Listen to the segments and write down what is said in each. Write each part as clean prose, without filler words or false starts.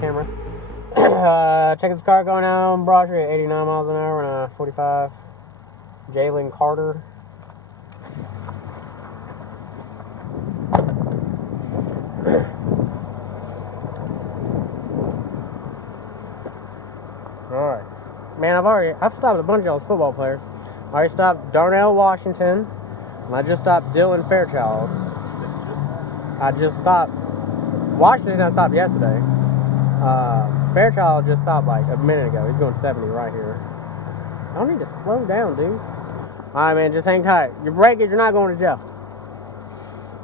camera. Check his car going down Broad Street at 89 miles an hour and 45. Jalen Carter. Alright. Man, I've stopped a bunch of y'all's football players. I already stopped Darnell Washington. And I just stopped Dylan Fairchild. I just stopped Washington. I stopped yesterday. Fairchild just stopped like a minute ago. He's going 70 right here. I don't need to slow down, dude. Alright, man, just hang tight. Your break is you're not going to jail.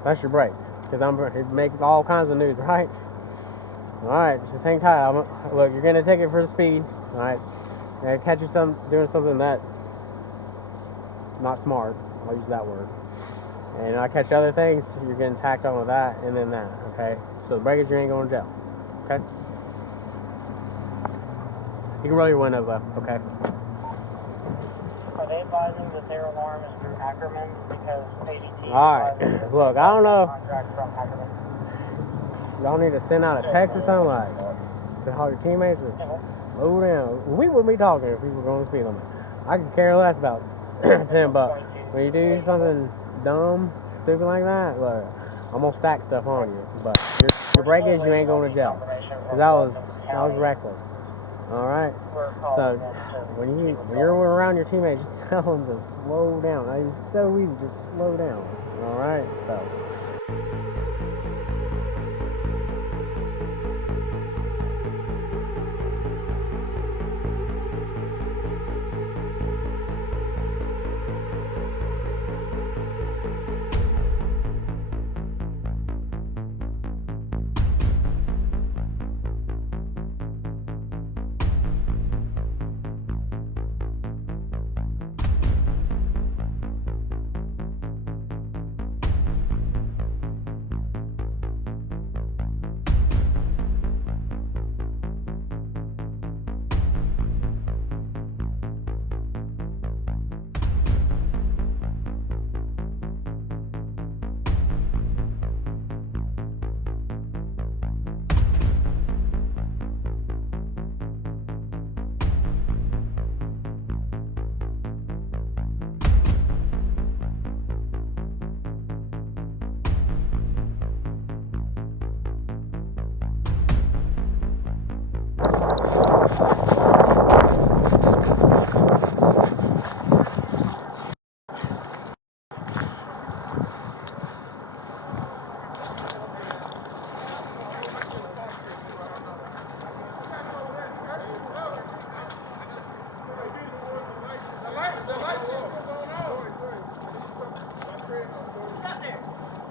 That's your break. Because I'm making all kinds of news, right? Alright, just hang tight. Look, you're getting a ticket for the speed. Alright. I catch you doing something that not smart. I'll use that word. And I catch other things, you're getting tacked on with that and then that. Okay? So the break is you ain't going to jail. Okay? You can roll your window though, okay? Are they advising that their alarm is through Ackerman because ADT? Alright, look, I don't know. Contract from Ackerman. Y'all need to send out a text or something like to all your teammates to slow down. We wouldn't be talking if we were going to speed limit. I could care less about 10 bucks. When you do something dumb, stupid like that, look, I'm gonna stack stuff on you. But your break is you ain't going to jail. Cause that was reckless. Alright? So when you're around your teammates, just tell them to slow down. It's so easy, just slow down. Alright? So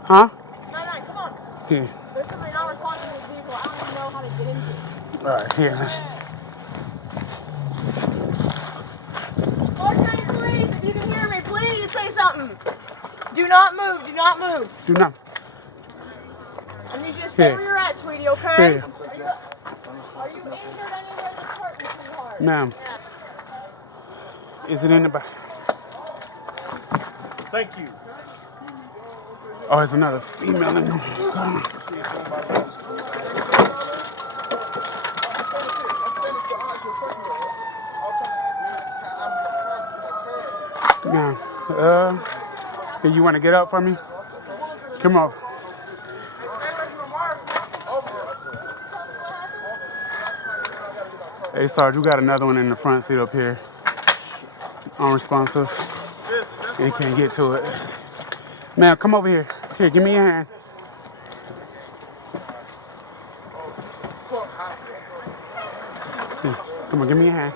huh? No, come on. Here. There's somebody not responding to this vehicle. I don't even know how to get into it. Alright, here. Los Angeles Police, if you can hear me, please say something. Do not move. Do not move. Do not. I need you to stay where you're at, sweetie, okay? Here. Are you injured anywhere that's hurting, sweetheart? Ma'am. Is it in the back? Thank you. Oh, there's another female in there. Yeah. You want to get up for me? Come on. Hey, Sarge, you got another one in the front seat up here. Unresponsive. And you can't get to it. Ma'am, come over here. Here, give me your hand. Here, come on, give me your hand.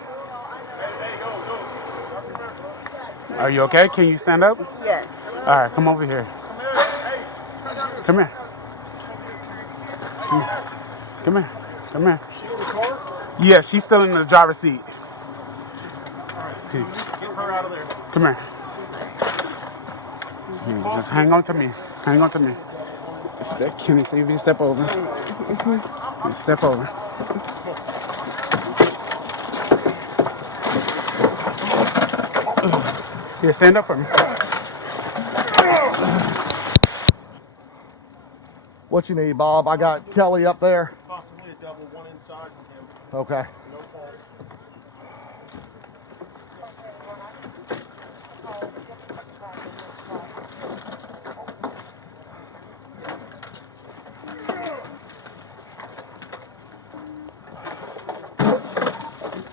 Are you okay? Can you stand up? Yes. All right, come over here. Come here. Come here. Come here. Yeah, she's still in the driver's seat. Here. Get her out of there. Come here. Just hang on to me. Hang on to me. Can you see if you step over? Step over. Here, stand up for me. What you need, Bob? I got Kelly up there. Possibly a double, one inside with him. Okay. No pulse.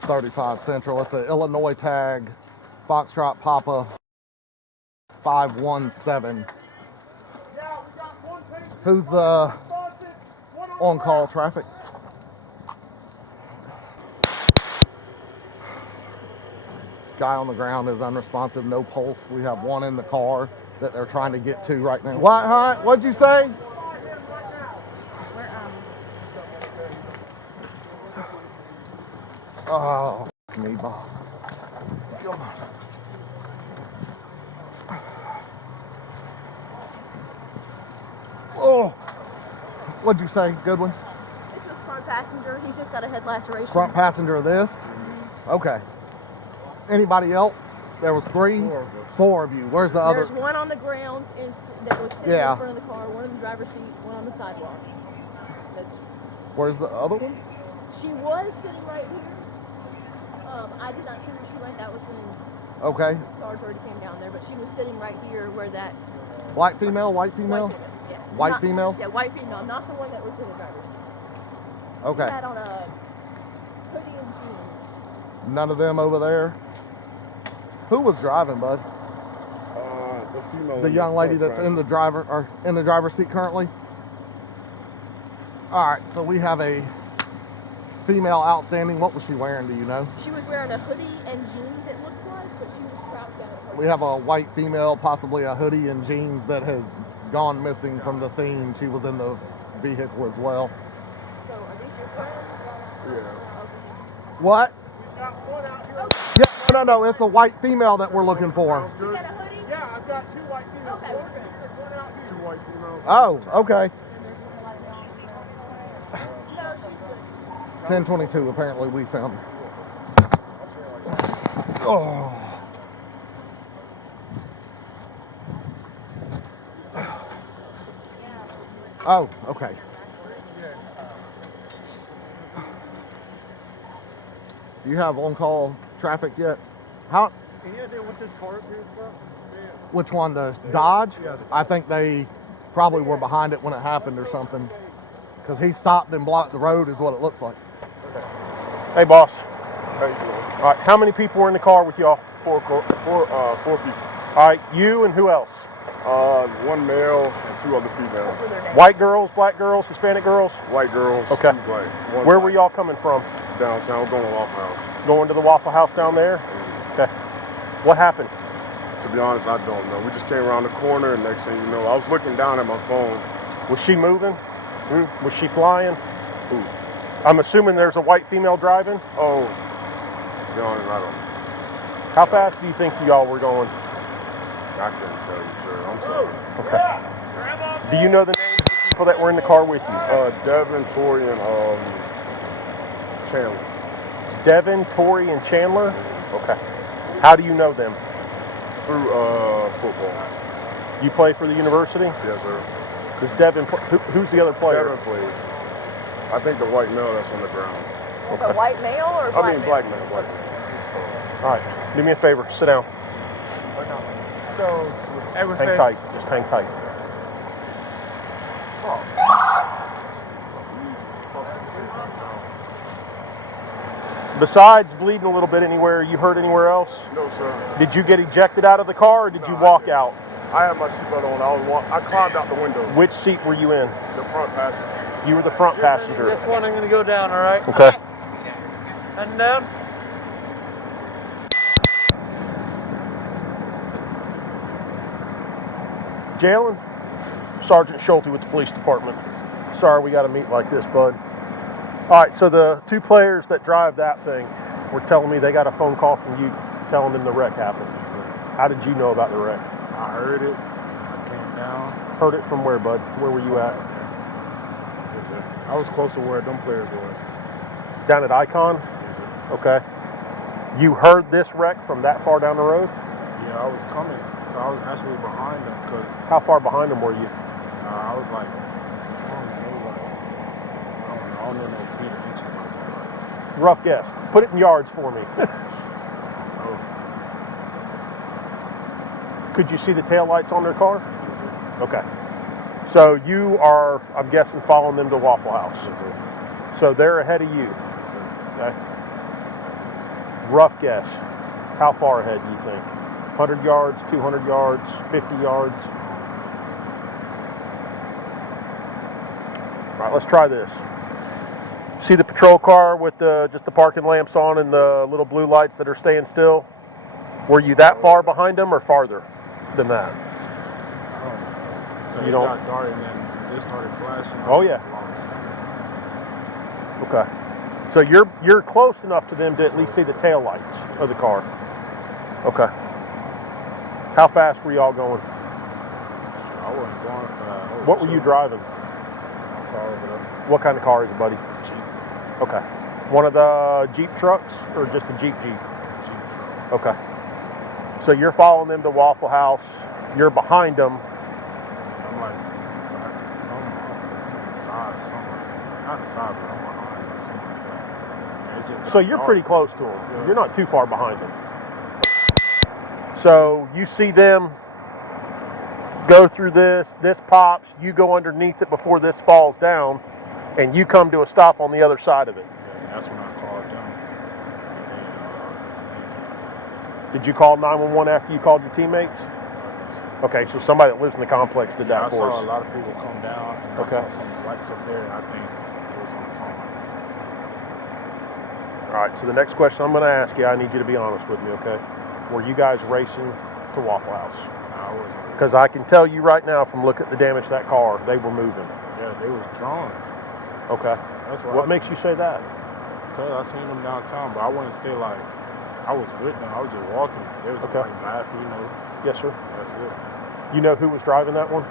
.35 Central. It's an Illinois tag. Foxtrot Papa 517. Who's the on-call traffic? Guy on the ground is unresponsive, no pulse. We have one in the car that they're trying to get to right now. What, huh? What'd you say? Oh, me, Bob. Come on. Oh, what'd you say, Goodwin? This was front passenger. He's just got a head laceration. Front passenger of this? Okay. Anybody else? There was three? Four of you. Where's the other? There's one on the ground that was sitting in front of the car, one in the driver's seat, one on the sidewalk. Where's the other one? She was sitting right here. I did not see where she went. That was when Sarge already came down there, but she was sitting right here where that... White female? White female? Yeah. White female? Yeah, white female. Not the one that was in the driver's seat. Okay. She had on a hoodie and jeans. None of them over there? Who was driving, bud? The female. The young lady that's in the driver's seat currently? All right, so we have a female outstanding. What was she wearing, do you know? She was wearing a hoodie and jeans, it looks like, but she was crouched down. We have a white female, possibly a hoodie and jeans, that has gone missing from the scene. She was in the vehicle as well. So, are these your friends? Yeah. What? Yeah, no, it's a white female that we're looking for. You got a hoodie? Yeah, I've got two white females. Okay, we're good. Two white females. Oh, okay. No, she's good. 1022, apparently we found her. Oh. Oh, okay. Do you have on-call traffic yet? How? Any idea what this car up here is about? Which one, the Dodge? I think they probably were behind it when it happened or something. Because he stopped and blocked the road is what it looks like. Hey, boss. How you doing? All right, how many people were in the car with y'all? Four people. All right, you and who else? One male and two other females. White girls, black girls, Hispanic girls? White girls. Okay. Two white. Where were y'all coming from? Downtown, going to Waffle House. Going to the Waffle House down there? Okay. What happened? To be honest, I don't know. We just came around the corner, and next thing you know, I was looking down at my phone. Was she moving? Was she flying? I'm assuming there's a white female driving? Oh, to be honest, I don't know. How fast do you think y'all were going? I couldn't tell you, sir. I'm sorry. Okay. Do you know the names of the people that were in the car with you? Devin, Tori, and Chandler. Devin, Tori, and Chandler? Okay. How do you know them? Through football. You play for the university? Yes, sir. Does Devin, who's the other player? Devin plays. I think the white male that's on the ground. A white male or black male? Black male. Black male. All right. Do me a favor. Sit down. So, Hang tight. Just hang tight. Besides bleeding a little bit anywhere, you hurt anywhere else? No, sir. Did you get ejected out of the car or did you walk out? I had my seatbelt on. I climbed out the window. Which seat were you in? The front passenger. You were the front passenger. this one I'm going to go down, all right? Okay. And down. Jalen, Sergeant Schulte with the police department. Sorry we got to meet like this, bud. All right, so the two players that drive that thing were telling me they got a phone call from you telling them the wreck happened. How did you know about the wreck? I heard it. I came down. Heard it from where, bud? Where were you at? Yes, sir. I was close to where them players was. Down at Icon? Yes, sir. Okay. You heard this wreck from that far down the road? Yeah, I was coming. I was actually behind them because How far behind them were you? I was like, I don't know, no TV see the engine light. Rough guess. Put it in yards for me. Oh, Could you see the taillights on their car? yes, sir. Okay. So you are, I'm guessing, following them to Waffle House. Yes, sir. So they're ahead of you. Yes, sir. Okay. Rough guess. How far ahead do you think? 100 yards, 200 yards, 50 yards? All right, let's try this. See the patrol car with just the parking lamps on and the little blue lights that are staying still? Were you that far behind them or farther than that? You You don't. don't- It got dark and then it started flashing. Oh, yeah. Okay. So you're close enough to them to at least see the tail lights of the car. Okay. How fast were y'all going? I wasn't going fast. What were you driving? My car over there. What kind of car is it, buddy? Jeep. Okay. One of the Jeep trucks or just a Jeep? Jeep truck. Okay. So you're following them to Waffle House. You're behind them. I'm like some side, something. Not the side, but I'm behind or something like that. And it just So got you're dark. pretty close to them. Yeah. You're not too far behind them. So you see them go through this pops, you go underneath it before this falls down, and you come to a stop on the other side of it. Yeah, and that's when I called them. And Did you call 911 after you called your teammates? then, Okay, so somebody that lives in the complex did that I for saw us. a lot of people come down, and Okay. I saw some lights up there, and I think it was on the phone. All right, so the next question I'm going to ask you, I need you to be honest with me, okay? Were you guys racing to Waffle House? I wasn't. Because I can tell you right now from looking at the damage to that car, they were moving. Yeah, they was drunk. Okay. That's What makes you say that? Because I seen them downtown, but I wouldn't say like I was with them. I was just walking. They was Okay. like laughing, you know. Yes, sir. That's it. You know who was driving that one?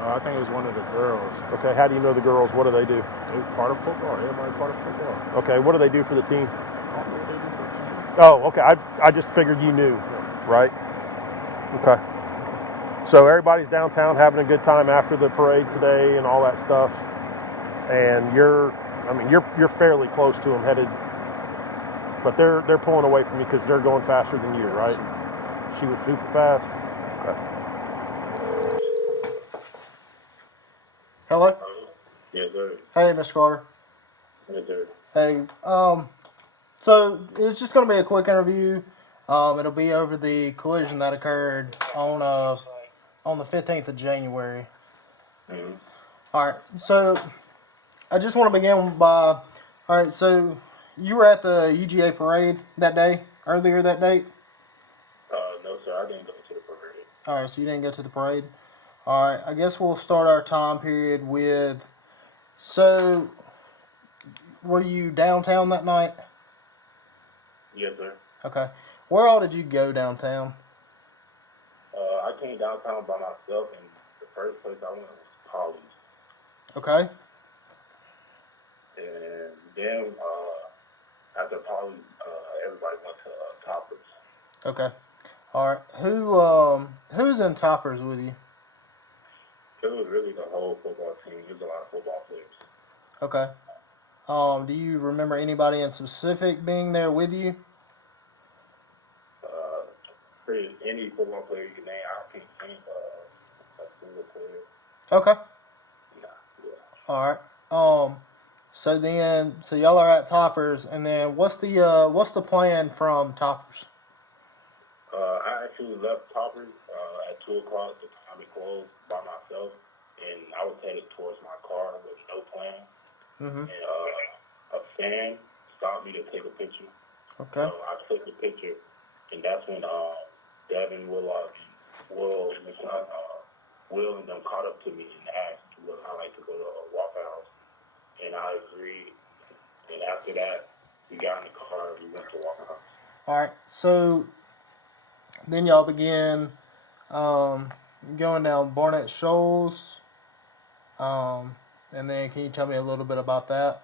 I think it was one of the girls. Okay, how do you know the girls? What do they do? They part of football. Everybody part of football. Okay, what do they do for the team? I don't know what they do for the team. Oh, okay, I just figured you knew, right? Okay. So everybody's downtown having a good time after the parade today and all that stuff. And you're fairly close to them headed, but they're pulling away from you because they're going faster than you, right? She was super fast. Okay. Hello? Yes, sir. Hey, Mr. Carter. Yes, sir. Hey, so it's just going to be a quick interview. It'll be over the collision that occurred on the 15th of January. Mm-hmm. All right, so I just want to begin by, all right, so you were at the UGA parade that day, earlier that date? No, sir, I didn't go to the parade. All right, so you didn't go to the parade. All right, I guess we'll start our time period with, so were you downtown that night? Yes, sir. Okay. Where all did you go downtown? I came downtown by myself, and the first place I went was Polly's. Okay. And then after Polly's, everybody went to Toppers. Okay. All right. Who's in toppers with you? It was really the whole football team. There's a lot of football players. Okay. Do you remember anybody in specific being there with you? Pretty any football player you can name, I can't think of a single player. Okay. Yeah. All right. So y'all are at toppers, and then what's the plan from toppers? I actually left Toppers at 2 o'clock. The time it closed by myself, and I was headed towards my car with no plan. Mm-hmm. And a fan stopped me to take a picture. Okay. So I took the picture, and that's when Devin, Willock, and Will and them caught up to me and asked would I like to go to a Waffle House, and I agreed. And after that, we got in the car and we went to Waffle House. All right. So then y'all begin going down Barnett Shoals. And then can you tell me a little bit about that?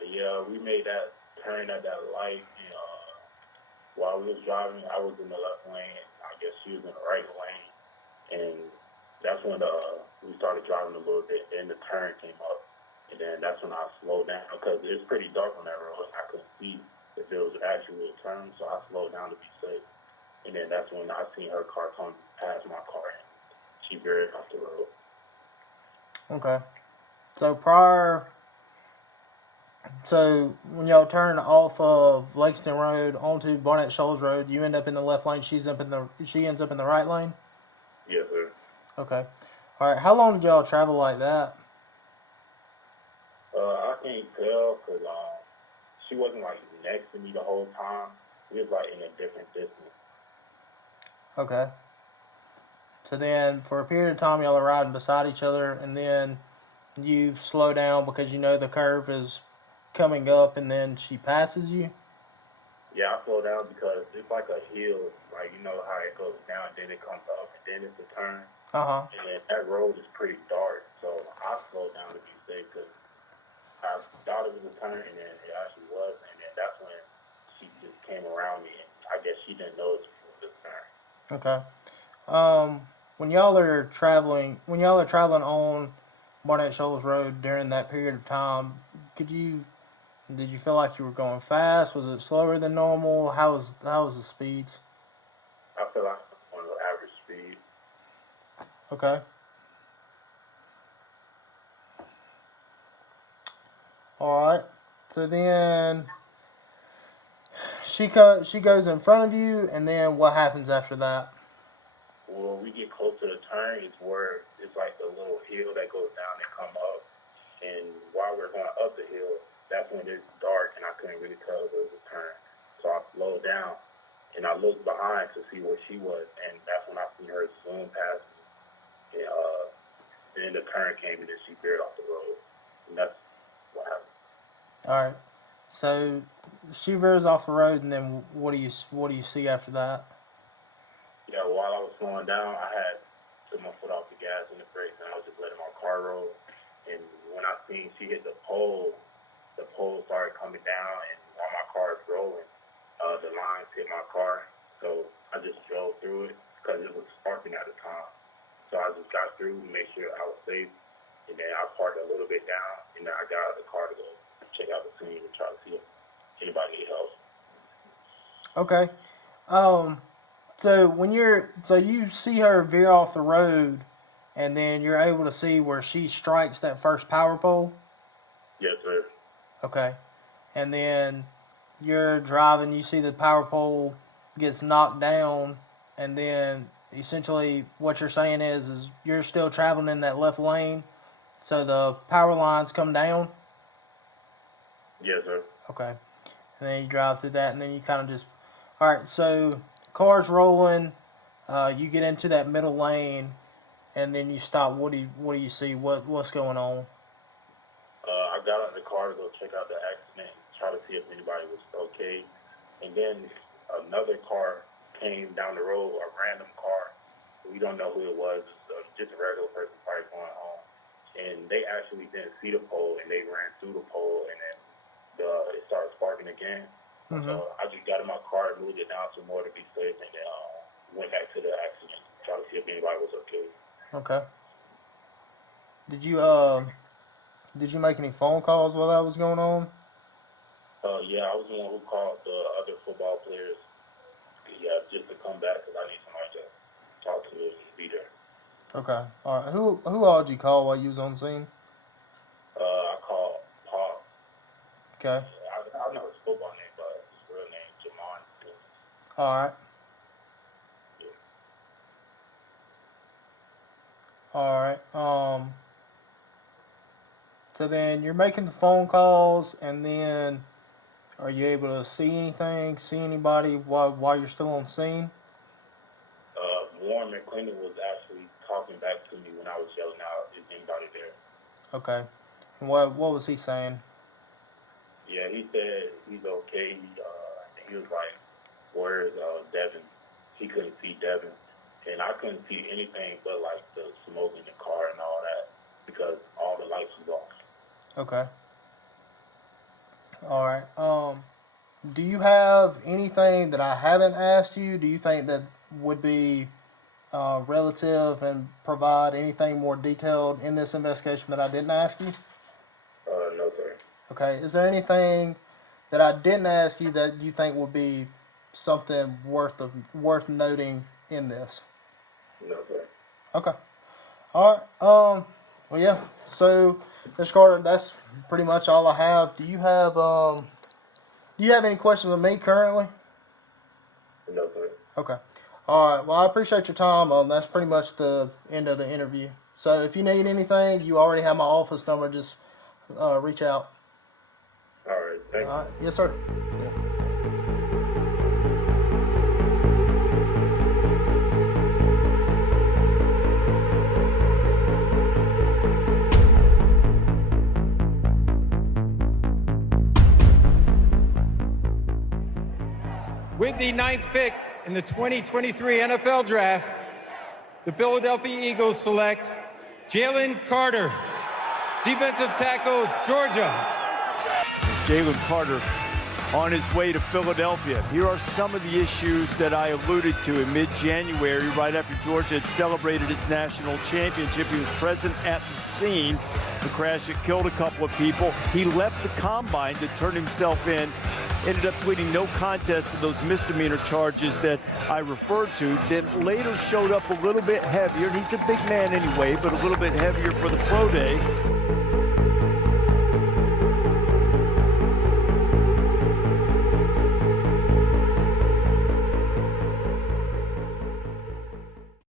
Yeah, we made that turn at that light, and while we was driving, I was in the left lane. I guess she was in the right lane, and that's when we started driving a little bit. Then the turn came up, And then that's when I slowed down because it's pretty dark on that road. I couldn't see if it was actually a turn, so I slowed down to be safe. And then that's when I seen her car come past my car, and she veered off the road. Okay. So when y'all turn off of Lexington Road onto Barnett Shoals Road, you end up in the left lane. She ends up in the right lane. Yes, sir. Okay. All right. How long did y'all travel like that? I can't tell because she wasn't like next to me the whole time. We was like in a different distance. Okay. So then, for a period of time, y'all are riding beside each other, and then you slow down because you know the curve is coming up, and then she passes you. Yeah, I slowed down because it's like a hill, like you know how it goes down, then it comes up, and then it's a turn. Uh-huh. And then that road is pretty dark, so I slowed down to be safe because I thought it was a turn, and then it actually was, and then that's when she just came around me, and I guess she didn't notice it was a turn. Okay. When y'all are traveling on Barnett Shoals Road during that period of time, did you feel like you were going fast? Was it slower than normal? How was the speeds? I feel like I'm on the average speed. Okay. All right. So then she goes in front of you, and then what happens after that? When we get close to the turn, it's where it's like a little hill that goes down and come up. And while we're going up the hill, that's when it's dark and I couldn't really tell if it was a turn. So I slowed down and I looked behind to see where she was, and that's when I seen her zoom past me. And then the turn came and then she veered off the road, and that's what happened. All right. So she veers off the road, and then what do you see after that? Yeah, while I was slowing down, I had took my foot off the gas and the brakes, and I was just letting my car roll. And when I seen she hit the pole started coming down, and while my car is rolling, the lines hit my car. So I just drove through it because it was sparking at the time. So I just got through and made sure I was safe. And then I parked a little bit down, and then I got out of the car to go check out the scene and try to see if anybody need help. Okay. Um. So you see her veer off the road, and then you're able to see where she strikes that first power pole. Yes, sir. Okay. And then you're driving. You see the power pole gets knocked down, and then essentially what you're saying is you're still traveling in that left lane, so the power lines come down. Yes, sir. Okay. And then you drive through that, and then you kind of just, all right. So car's rolling. You get into that middle lane, and then you stop. What do you see? What's going on? I got out of the car to go check out the accident and try to see if anybody was okay. And then another car came down the road, a random car. We don't know who it was, just a regular person probably going home. And they actually didn't see the pole, and they ran through the pole, and then it started sparking again. Mm-hmm. So I just got in my car, moved it down some more to be safe, and then went back to the accident, try to see if anybody was okay. Okay. Did you did you make any phone calls while that was going on? Yeah, I was the one who called the other football players. Yeah, just to come back because I need somebody to talk to and be there. Okay. All right. Who all did you call while you was on the scene? I called Paul. Okay. I know his football name, but his real name Jamon. All right. Yeah. All right. So then you're making the phone calls, and then are you able to see anything, see anybody while you're still on scene? Warren McClendon was actually talking back to me when I was yelling out, "Is anybody there?" Okay. And what was he saying? Yeah, he said he's okay. He was like, "Where's Devin?" He couldn't see Devin, and I couldn't see anything but like the smoke in the car and all that because all the lights was off. Okay. All right. Do you have anything that I haven't asked you? Do you think that would be relative and provide anything more detailed in this investigation that I didn't ask you? Okay. Is there anything that I didn't ask you that you think would be something worth noting in this? No, sir. Okay. All right. Well, yeah. So, Mr. Carter, that's pretty much all I have. Do you have any questions of me currently? No, sir. Okay. All right. Well, I appreciate your time. That's pretty much the end of the interview. So, if you need anything, you already have my office number. Just reach out. All right. Thank you. All right. Yes, sir. With the 9th pick in the 2023 NFL Draft, the Philadelphia Eagles select Jalen Carter, defensive tackle, Georgia. Jalen Carter on his way to Philadelphia. Here are some of the issues that I alluded to in mid-January, right after Georgia had celebrated its national championship. He was present at the scene. The crash that killed a couple of people. He left the combine to turn himself in. Ended up pleading no contest to those misdemeanor charges that I referred to. Then later showed up a little bit heavier. He's a big man anyway, but a little bit heavier for the pro day.